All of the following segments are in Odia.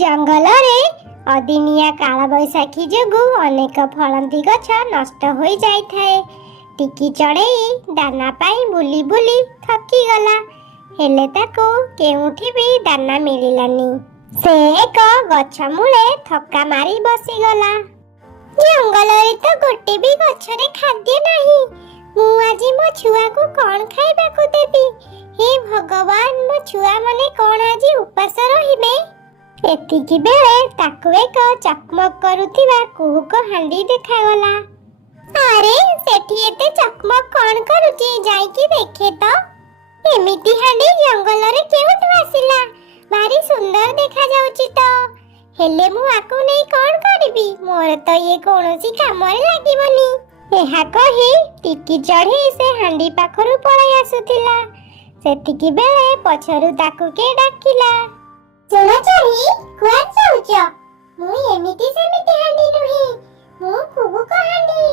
ଜଙ୍ଗଲରେ ଅଦିନିଆ କାଳବୈଶାଖୀ ଯୋଗୁଁ ଅନେକ ଫଳନ୍ତି ଗଛ ନଷ୍ଟ ହୋଇଯାଇଥାଏ। ଟିକି ଚଢ଼େଇ ଦାନା ପାଇଁ ବୁଲି ବୁଲି ଥକିଗଲା, ହେଲେ ତାକୁ କେଉଁଠି ବି ଦାନା ମିଳିଲାନି। ସେ ଏକ ଗଛ ମୂଳେ ଥକା ମାରି ବସିଗଲା। ଜଙ୍ଗଲରେ ତ ଗୋଟେ ବି ଗଛରେ ଖାଦ୍ୟ ନାହିଁ। ମୁଁ ଆଜି ମୋ ଛୁଆକୁ କଣ ଖାଇବାକୁ ଦେବି? ହେ ଭଗବାନ, ମୋ ଛୁଆମାନେ କଣ ଆଜି ଉପାସ ରହିବେ? ଏତିକି ବେଳେ ତାକୁ ଏକ ଚକମକ କରୁଥିବା କୁହୁକ ହାଣ୍ଡି ଦେଖାଗଲା। ଆରେ, ସେଠି ଏତେ ଚକମକ କଣ କରୁଛି? ଯାଇକି ଦେଖେ ତ। ଏମିତି ହାଣ୍ଡି ଜଙ୍ଗଲରେ କେଉଁଠୁ ଆସିଲା? ଭାରି ସୁନ୍ଦର ଦେଖାଯାଉଛି ତ। ହେଲେ ମୁଁ ଆକୁ ନେଇ କଣ କରିବି? ମୋର ତ ଇଏ କୌଣସି କାମରେ ଲାଗିବନି। ଏହା କହି ଟିକି ଚଢ଼େଇ ସେ ହାଣ୍ଡି ପାଖରୁ ପଳାଇ ଆସୁଥିଲା। ସେତିକି ବେଳେ ପଛରୁ ତାକୁ କିଏ ଡାକିଲା। ଶୁଣ ଚଢ଼େଇ, କୁଆଡେ ଯାଉଛ? ମୁଁ ଏମିତି ସେମିତି ହାଣ୍ଡି ନୁହେଁ, ମୁଁ କୁହୁକ ହାଣ୍ଡି।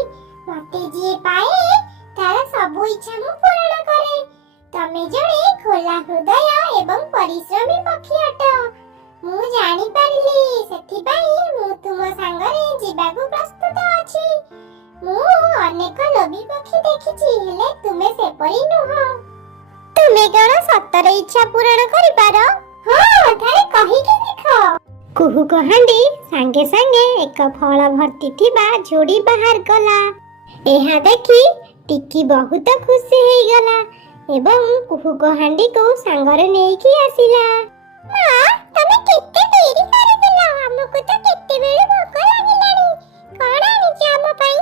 ମତେ ଯିଏ ପାଏ ତାର ସବୁ ଇଚ୍ଛା ମୁଁ ପୂରଣ କରେ। ତମେ ଜଣେ ଖୋଲା ହୃଦୟ ଏବଂ ପରିଶ୍ରମୀ ପକ୍ଷୀ ଅଟ। ମୁଁ ଜାଣିପାରିଲି, ସେଥିପାଇଁ ମୁଁ ତୁମ ସାଙ୍ଗରେ ଯିବାକୁ ପ୍ରସ୍ତୁତ ଅଛି। ମୁଁ ଅନେକ ଲୋଭୀ ପକ୍ଷୀ ଦେଖିଛି, ହେଲେ ତୁମେ ସେପରି ନୁହଁ। ତୁମେ କଣ ସତରେ ଇଚ୍ଛା ପୂରଣ କରିପାର? ହଁ, ଥରେ କହିକି ଦେଖ। କୁହୁକ ହାଣ୍ଡି ସାଙ୍ଗେ ସାଙ୍ଗେ ଏକ ଫଳ ଭର୍ତ୍ତି ଥିବା ଝୁଡ଼ି ବାହାର କଲା। ଏହା ଦେଖି ଟିକି ବହୁତ ଖୁସି ହେଇଗଲା ଏବଂ କୁହୁକ ହାଣ୍ଡିକୁ ସାଙ୍ଗରେ ନେଇକି ଆସିଲା। ମା, ତମେ କେତେ ଡେରି କରିଦେଲ? ଆମକୁ ତ କେତେବେଳୁ ଭୋକ ଲାଗିଲାଣି। କଣ ଆଣିଛ ଆମ ପାଇଁ?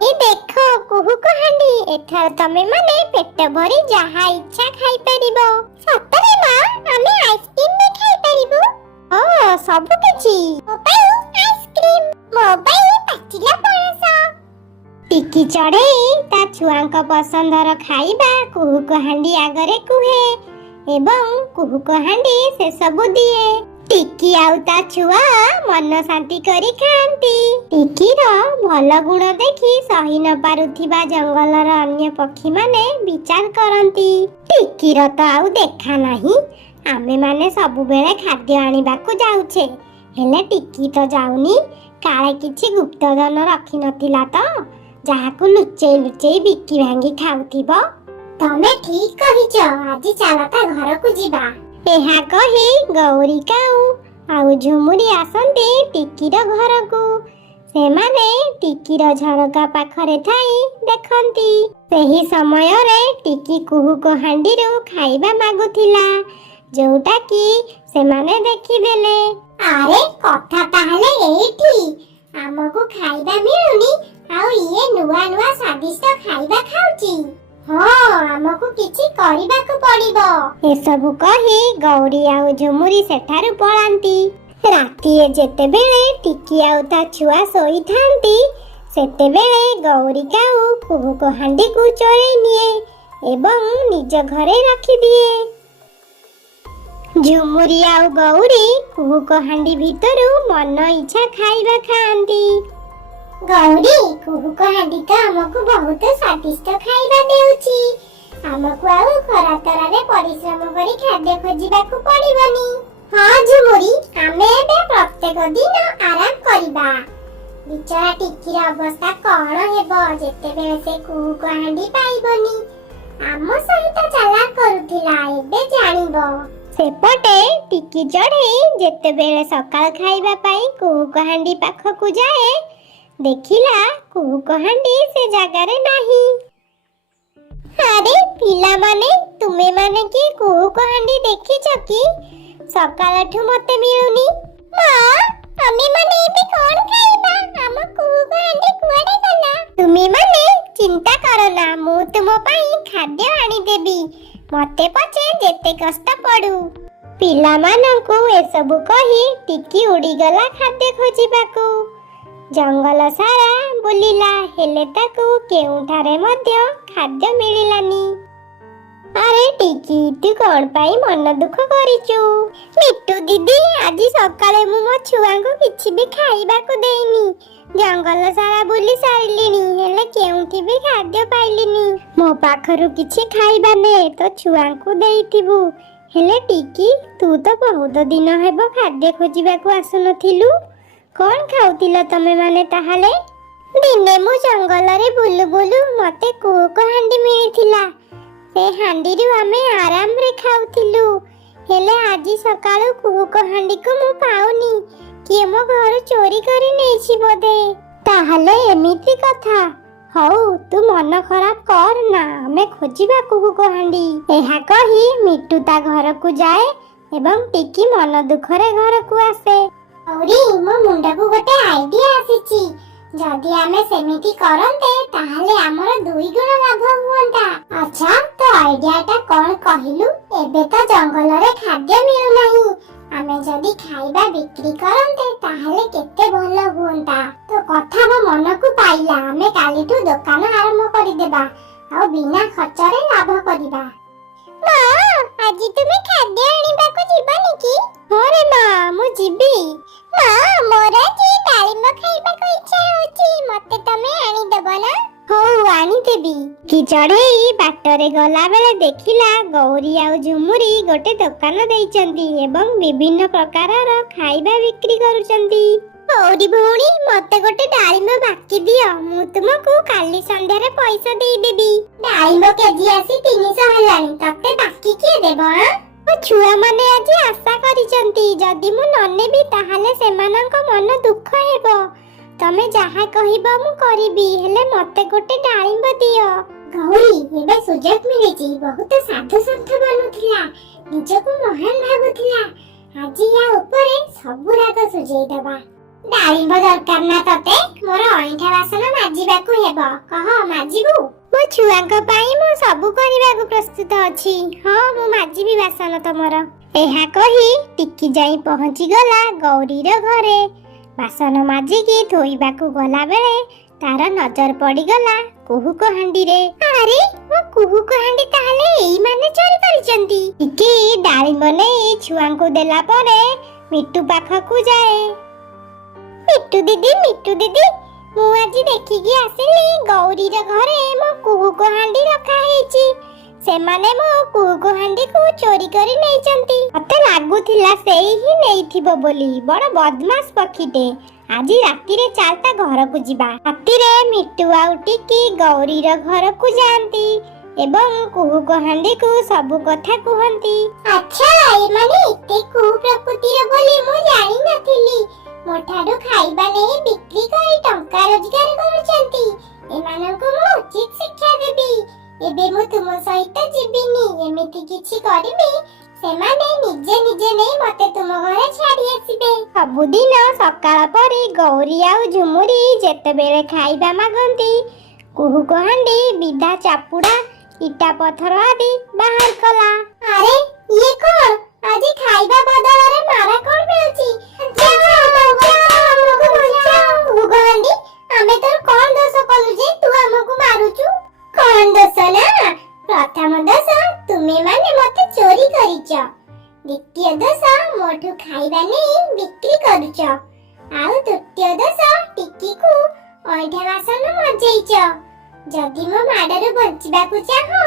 ଏ ଦେଖ କୁହୁକ ହାଣ୍ଡି, ଏଥର ତମେ ମାନେ ପେଟ ଭରି ଯାହା ଇଚ୍ଛା ଖାଇପାରିବ। ସତରେ ମା, ଆମେ ଆଇସ୍କ୍ରିମ୍ ବି ଖାଇପାରିବୁ? ହଁ, ସବୁ କିଛି। ମୋ ପାଇଁ ଆଇସ୍କ୍ରିମ୍, ମୋ ପାଇଁ ପାଚିଲା ପଣସ। ଟିକି ଚଢ଼େଇ ତା ଛୁଆଙ୍କ ପସନ୍ଦର ଖାଇବା କୁହୁକ ହାଣ୍ଡି ଆଗରେ କୁହେ ଏବଂ କୁହୁକ ହାଣ୍ଡି ସେସବୁ ଦିଏ। ଟିକି ଆଉ ତା ଛୁଆ ମନ ଶାନ୍ତି କରି ଖାଆନ୍ତି। ଟିକିର ଭଲ ଗୁଣ ଦେଖି ସହି ନ ପାରୁଥିବା ଜଙ୍ଗଲର ଅନ୍ୟ ପକ୍ଷୀମାନେ ବିଚାର କରନ୍ତି, ଟିକିର ତ ଆଉ ଦେଖା ନାହିଁ। ଆମେମାନେ ସବୁବେଳେ ଖାଦ୍ୟ ଆଣିବାକୁ ଯାଉଛେ, ହେଲେ ଟିକି ତ ଯାଉନି। କାଳେ କିଛି ଗୁପ୍ତଧନ ରଖିନଥିଲା ତ, ଯାହାକୁ ଲୁଚେଇ ଲୁଚେଇ ବିକି ଭାଙ୍ଗି ଖାଉଥିବ। ତମେ ଠିକ କହିଛ। ଆଜି ଚାଲ ତା ଘରକୁ ଯିବା। ଏହା କହି ଗୌରୀ କାଉ ଆଉ ଝୁମୁରି ଆସନ୍ତି ଟିକିର ଘରକୁ। ସେମାନେ ଟିକିର ଝରକା ପାଖରେ ଥାଇ ଦେଖନ୍ତି। ସେହି ସମୟରେ ଟିକି କୁହୁକ ହାଣ୍ଡିରୁ ଖାଇବା ମାଗୁଥିଲା, ଯୋଉଟା କି ସେମାନେ ଦେଖିଦେଲେ। ଆରେ, କଥା ତାହେଲେ ଏଇଠି। ଆମକୁ ଖାଇବା ମିଳୁନି, ଆଉ ଇଏ ନୂଆ ନୂଆ ସ୍ୱାଦିଷ୍ଟ ଖାଇବା ଖାଉଛି। ହଁ, ଆମକୁ କିଛି କରିବାକୁ ପଡ଼ିବ। ଏସବୁ କହି ଗୌରୀ ଆଉ ଝୁମୁରି ସେଠାରୁ ପଳାନ୍ତି। ରାତିରେ ଯେତେବେଳେ ଟିକି ଆଉ ତା ଛୁଆ ଶୋଇଥାନ୍ତି, ସେତେବେଳେ ଗୌରୀ କାଉ କୁହୁକ ହାଣ୍ଡିକୁ ଚୋରେଇ ନିଏ ଏବଂ ନିଜ ଘରେ ରଖିଦିଏ। ଝୁମୁରି ଆଉ ଗୌରୀ କୁହୁକ ହାଣ୍ଡି ଭିତରୁ ମନ ଇଚ୍ଛା ଖାଇବା ଖାଆନ୍ତି। ଗୌରୀ, କୁହୁକ ହାଣ୍ଡି ତ ଆମକୁ ବହୁତ ସ୍ୱାଦିଷ୍ଟ ଖାଇବା ଦେଉଛି। ଆମକୁ ଆଉ ଖରାତରାରେ ପରିଶ୍ରମ କରି ଖାଦ୍ୟ ଖୋଜିବାକୁ ପଡ଼ିବନି। ହଁ ଝୁମୁରି, ଆମେ ଏବେ ପ୍ରତ୍ୟେକ ଦିନ ଆରାମ କରିବା। ବିଚରା ଟିକିର ଅବସ୍ଥା କଣ ହେବ ଯେତେବେଳେ ସେ କୁହୁକ ହାଣ୍ଡି ପାଇବନି? ଆମ ସହିତ ଚାଲାକ କରୁଥିଲା, ଏବେ ଜାଣିବ। ସେପଟେ ଟିକି ଚଢ଼େଇ ଯେତେବେଳେ ସକାଳ ଖାଇବା ପାଇଁ କୁହୁକ ହାଣ୍ଡି ପାଖକୁ ଯାଏ, ଦେଖିଲା କୁହୁକ ହାଣ୍ଡି ସେ ଜାଗାରେ ନାହିଁ। ଆରେ ପିଲାମାନେ, ତୁମେମାନେ କି କୁହୁକ ହାଣ୍ଡି ଦେଖିଛ କି? ସକାଳଠୁ ମତେ ମିଳୁନି। ମା, ଆମେମାନେ ଏବେ କଣ ଖାଇବା? ଆମ କୁହୁକ ହାଣ୍ଡି କୁଆଡ଼େ ଗଲା? ତୁମେମାନେ ଚିନ୍ତା କରନା, ମୁଁ ତୁମ ପାଇଁ ଖାଦ୍ୟ ଆଣିଦେବି, ମତେ ପଛେ ଯେତେ କଷ୍ଟ ପଡୁ। ପିଲାମାନଙ୍କୁ ଏସବୁ କହି ଟିକି ଉଡ଼ିଗଲା ଖାଦ୍ୟ ଖୋଜିବାକୁ। ଜଙ୍ଗଲ ସାରା ବୁଲିଲା, ହେଲେ ତାକୁ କେଉଁଠାରେ ମଧ୍ୟ ଖାଦ୍ୟ ମିଳିଲାନି। ଆରେ ଟିକି, ତୁ କଣ ପାଇଁ ମନ ଦୁଃଖ କରିଛୁ? ମିଟୁ ଦିଦି, ଆଜି ସକାଳେ ମୁଁ ମୋ ଛୁଆଙ୍କୁ କିଛି ବି ଖାଇବାକୁ ଦେଇନି। ଜଙ୍ଗଲ ସାରା ବୁଲି ସାରିଲିଣି, ହେଲେ କେଉଁଠି ବି ଖାଦ୍ୟ ପାଇଲିନି। ମୋ ପାଖରୁ କିଛି ଖାଇବା ନେ, ତୋ ଛୁଆଙ୍କୁ ଦେଇଥିବୁ। ହେଲେ ଟିକି, ତୁ ତ ବହୁତ ଦିନ ହେବ ଖାଦ୍ୟ ଖୋଜିବାକୁ ଆସୁନଥିଲୁ। କ'ଣ ଖାଉଥିଲ ତମେ ମାନେ ତାହେଲେ? ଦିନେ ମୁଁ ଜଙ୍ଗଲରେ ବୁଲୁ ବୁଲୁ ମତେ କୁହୁକ ହାଣ୍ଡି ମିଳିଥିଲା। ସେ ହାଣ୍ଡିରୁ ଆମେ ଆରାମରେ ଖାଉଥିଲୁ। ହେଲେ ଆଜି ସକାଳୁ କୁହୁକ ହାଣ୍ଡିକୁ ମୁଁ ପାଉନି। କିଏ ମୋ ଘରୁ ଚୋରି କରି ନେଇଛି ବୋଧେ। ତାହେଲେ ଏମିତି କଥା। ହଉ, ତୁ ମନ ଖରାପ କର ନା, ଆମେ ଖୋଜିବା କୁହୁକ ହାଣ୍ଡି। ଏହା କହି ମିଟୁ ତା ଘରକୁ ଯାଏ ଏବଂ ଟିକି ମନ ଦୁଃଖରେ ଘରକୁ ଆସେ। ଗୌରୀ, ମୋ ମୁଣ୍ଡକୁ ଗୋଟେ ଆଇଡିଆ ଆସିଛି। ଯଦି ଆମେ ସେମିତି କରନ୍ତେ ତାହେଲେ ଆମର 2 ଗୁଣ ଲାଭ ହୁଅନ୍ତା। ଆଚ୍ଛା, ତୋ ଆଇଡିଆଟା କ'ଣ କହିଲୁ? ଏବେ ତ ଜଙ୍ଗଲରେ ଖାଦ୍ୟ ମିଳୁନାହିଁ। ଆମେ ଯଦି ଖାଇବା ବିକ୍ରି କରନ୍ତେ ତାହେଲେ କେତେ ଭଲ ହୁଅନ୍ତା। ତୋ କଥା ମୋ ମନକୁ ପାଇଲା। ଆମେ କାଲିଠୁ ଦୋକାନ ଆରମ୍ଭ କରିଦେବା ଆଉ ବିନା ଖର୍ଚ୍ଚରେ ଲାଭ କରିବା। ମା, ଆଜି ତୁମେ ଖାଦ୍ୟ ଆଣିବାକୁ ଯିବନି କି? ହଁ ରେ ମା, ମୁଁ ଯିବି। ମା, ମୋର ଆଜି ଡାଳିମ୍ବ ଖାଇବାକୁ ଇଚ୍ଛା ହେଉଛି। ମତେ ତମେ ଆଣିଦେବ ନା? ହଉ, ଆଣିଦେବି। କି ଚଢ଼େଇ ବାଟରେ ଗଲାବେଳେ ଦେଖିଲା ଗୌରୀ ଆଉ ଝୁମୁରି ଗୋଟେ ଦୋକାନ ଦେଇଛନ୍ତି ଏବଂ ବିଭିନ୍ନ ପ୍ରକାରର ଖାଇବା ବିକ୍ରି କରୁଛନ୍ତି। ଗୌରୀ ଭଉଣୀ, ମତେ ଗୋଟେ ଡାଳିମ୍ବ ବାକି ଦିଅ। ମୁଁ ତୁମକୁ କାଲି ସନ୍ଧ୍ୟାରେ ପଇସା ଦେଇଦେବି। ଡାଳିମ୍ବ କେଜି ଆସି 300 ହେଲାଣି। ତତେ ବାକି କିଏ ଦେବ? ମୋ ଛୁଆମାନେ ଆଜି ଆଶା କରିଛନ୍ତି। ଯଦି ମୁଁ ନ ନେବି ତାହେଲେ ସେମାନଙ୍କ ମନ ଦୁଃଖ ହେବ। ତମେ ଯାହା କହିବ ମୁଁ କରିବି, ହେଲେ ମତେ ଗୋଟେ ଡାଳିମ୍ବ ଦିଅ। ଗୌରୀ, ଏବେ ସୁଯୋଗ ମିଳିଛି। ବହୁତ ସାଧୁ ସନ୍ଥ ବନୁଥିଲା, ନିଜକୁ ମହାନ ଭାବୁଥିଲା। ଆଜି ୟା ଉପରେ ସବୁ ରାଗ ସୁଝେଇଦବା। ଡାଳିମ୍ବ ଦରକାର ନା ତତେ? ମୋର ଅଇଁଠା ବାସନ ମାଜିବାକୁ ହେବ। କହ, ମାଜିବୁ? ମୋ ଛୁଆଙ୍କ ପାଇଁ ମୁଁ ସବୁ କରିବାକୁ ପ୍ରସ୍ତୁତ ଅଛି। ହଁ, ମୁଁ ମାଜିବି ବାସନ ତମର। ଏହା କହି ଟିକି ଯାଇ ପହଞ୍ଚିଗଲା ଗୌରୀର ଘରେ। ବାସନ ମାଜିକି ଧୋଇବାକୁ ଗଲା ବେଳେ ତାର ନଜର ପଡ଼ିଗଲା କୁହୁକ ହାଣ୍ଡିରେ। ଆରେ, ମୋ କୁହୁକ ହାଣ୍ଡି ତାହେଲେ ଏଇମାନେ ଚୋରି କରିଛନ୍ତି। ଟିକି ଡାଳିମ୍ବ ନେଇ ଛୁଆଙ୍କୁ ଦେଲା ପରେ ମିଟୁ ପାଖକୁ ଯାଏ। ମିଟୁ ଦିଦି, ମୁଁ ଆଜି ଦେଖିକି ଆସିଲି ଗୌରୀର ଘରେ ମୋ କୁହୁକ ହାଣ୍ଡି ରଖା ହେଇଛି। ସେମାନେ ମୋ କୁହୁକ ହାଣ୍ଡିକୁ ଚୋରି କରି ନେଇଛନ୍ତି। ମତେ ଲାଗୁଥିଲା ସେଇ ହିଁ ନେଇଥିବ ବୋଲି। ବଡ଼ ବଦମାସ ପକ୍ଷୀଟେ। ଆଜି ରାତିରେ ଚାଲ ତା ଘରକୁ ଯିବା। ରାତିରେ ମିଟୁ ଆଉ ଟିକି ଗୌରୀର ଘରକୁ ଯାଆନ୍ତି ଏବଂ କୁହୁକ ହାଣ୍ଡିକୁ ସବୁ କଥା କୁହନ୍ତି। ଆଚ୍ଛା, ଏମାନେ ଏତେ କୁପ୍ରକୃତିର ବୋଲି ମୁଁ ଜାଣିନଥିଲି। ମୋଠାରୁ ଖାଇବା ନେଇ ବିକ୍ରି କରି ଟଙ୍କା ରୋଜଗାର କରୁଛନ୍ତି। ଏମାନଙ୍କୁ ମୁଁ ଉଚିତ ଶିକ୍ଷା ଦେବି। ଏବେ ମୁଁ ତୁମ ସହିତ ଯିବିନି। ଏମିତି କିଛି କରିବି ସେମାନେ ନିଜେ ନିଜେ ନେଇ ମତେ ତୁମ ଘରେ ଛାଡି ଆସିବେ। ସବୁଦିନ ସକାଳ ପରେ ଗୌରୀ ଆଉ ଝୁମୁରି ଯେତେବେଳେ ଖାଇବା ମାଗନ୍ତି, କୁହୁକ ହାଣ୍ଡି ବିଧା ଚାପୁଡା, ଇଟା ପଥର ଆଦି ବାହାର କଲା। ଆରେ, ଇଏ କ'ଣ? ଆଜି ଖାଇବା ବଦଳରେ ମାରା କ'ଣ ମିଳୁଛି? କୁହୁକ ହାଣ୍ଡି, ଆମେ ତୋର କ'ଣ ଦୋଷ କଲୁ ଯେ ତୁ ଆମକୁ ମାରୁଛୁ? କ'ଣ ଦୋଷ ନା? ପ୍ରଥମ ଦୋଷ, ତୁମେ ମାନେ ମତେ ଚୋରି କରିଛ। ଦ୍ୱିତୀୟ ଦୋଷ, ମୋଠୁ ଖାଇବା ନେଇ ବିକ୍ରି କରୁଛ। ଆଉ ତୃତୀୟ ଦୋଷ, ଟିକିକୁ ଅଇଁଠା ବାସନ ମଜେଇଛ। ଯଦି ମୋ ମାଡରୁ ବଞ୍ଚିବାକୁ ଚାହଁ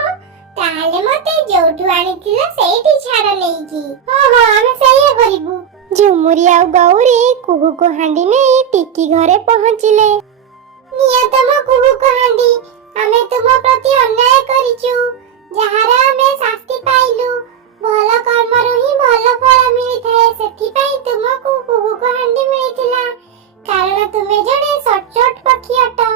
ତାହେଲେ ମତେ ଯୋଉଠୁ ଆଣିଥିଲ ସେଇଠି ଛାଡ ନେଇକି। ହଁ, ଆମେ ସେଇଆ କରିବୁ। ଝୁମୁରି ଆଉ ଗୌରୀ କୁହୁକ ହାଣ୍ଡି ନେଇ ଟିକି ଘରେ ପହଞ୍ଚିଲେ। ନିଅ ତମ କୁହୁକ ହାଣ୍ଡି। ଆମେ ତୁମ ପ୍ରତି ଅନ୍ୟାୟ କରିଛୁ, ଯାହାର ଆମେ ଶାସ୍ତି ପାଇଲୁ। ଭଲ କର୍ମରୁ ହିଁ ଭଲ ଫଳ ମିଳିଥାଏ। ସେଥିପାଇଁ ତୁମକୁ କୁହୁକ ହାଣ୍ଡି ମିଳିଥିଲା, କାରଣ ତୁମେ ଜଣେ ସଚ୍ଚୋଟ ପକ୍ଷୀ ଅଟ।